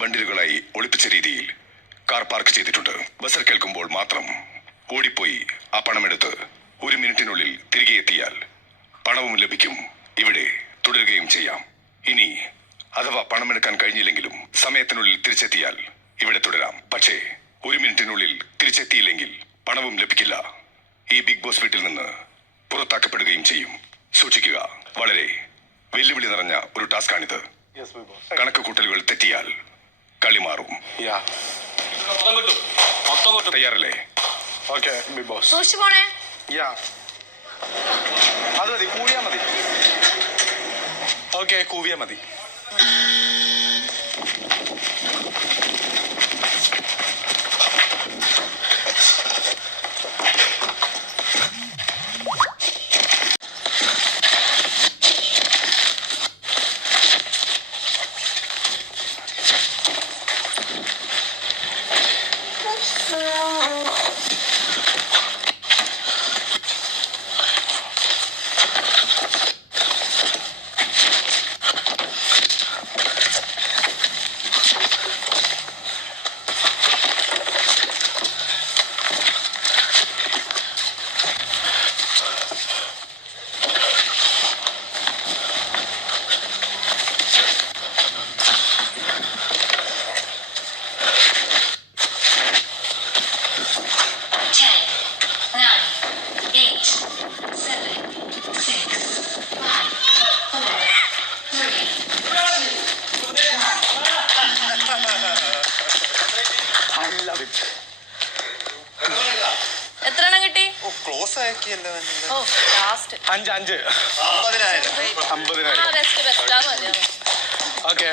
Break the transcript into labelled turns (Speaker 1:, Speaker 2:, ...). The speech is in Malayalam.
Speaker 1: ബണ്ടിലുകളായി ഒളിപ്പിച്ച രീതിയിൽ കാർ പാർക്ക് ചെയ്തിട്ടുണ്ട്. ബസർ കേൾക്കുമ്പോൾ മാത്രം ഓടിപ്പോയി ആ പണമെടുത്ത് ഒരു മിനിറ്റിനുള്ളിൽ തിരികെ എത്തിയാൽ പണവും ലഭിക്കും. ഇവിടെ തുടരുകയും ചെയ്യാം. ഇനി അഥവാ പണമെടുക്കാൻ കഴിഞ്ഞില്ലെങ്കിലും സമയത്തിനുള്ളിൽ തിരിച്ചെത്തിയാൽ ഇവിടെ തുടരാം. പക്ഷേ ഒരു മിനിറ്റിനുള്ളിൽ തിരിച്ചെത്തിയില്ലെങ്കിൽ പണവും ലഭിക്കില്ല. ഈ ബിഗ് ബോസ് വീട്ടിൽ നിന്ന് പുറത്താക്കപ്പെടുകയും ചെയ്യും. സൂക്ഷിക്കുക വളരെ വെല്ലുവിളി നിറഞ്ഞ ഒരു
Speaker 2: ടാസ്ക് ആണിത്
Speaker 1: കണക്ക് കൂട്ടലുകൾ തെറ്റിയാൽ കളി മാറും.
Speaker 2: യാ.
Speaker 3: മൊത്തം കിട്ടും.
Speaker 1: തയ്യാറല്ലേ?
Speaker 2: Okay big boss.
Speaker 4: സൂക്ഷിച്ചു പോണേ.
Speaker 2: യാ. അത് മതി കൂവിയാ മതി. ഓക്കെ കൂവിയാ മതി. അഞ്ച് അഞ്ച്. അമ്പതിനായിരം. ഓക്കെ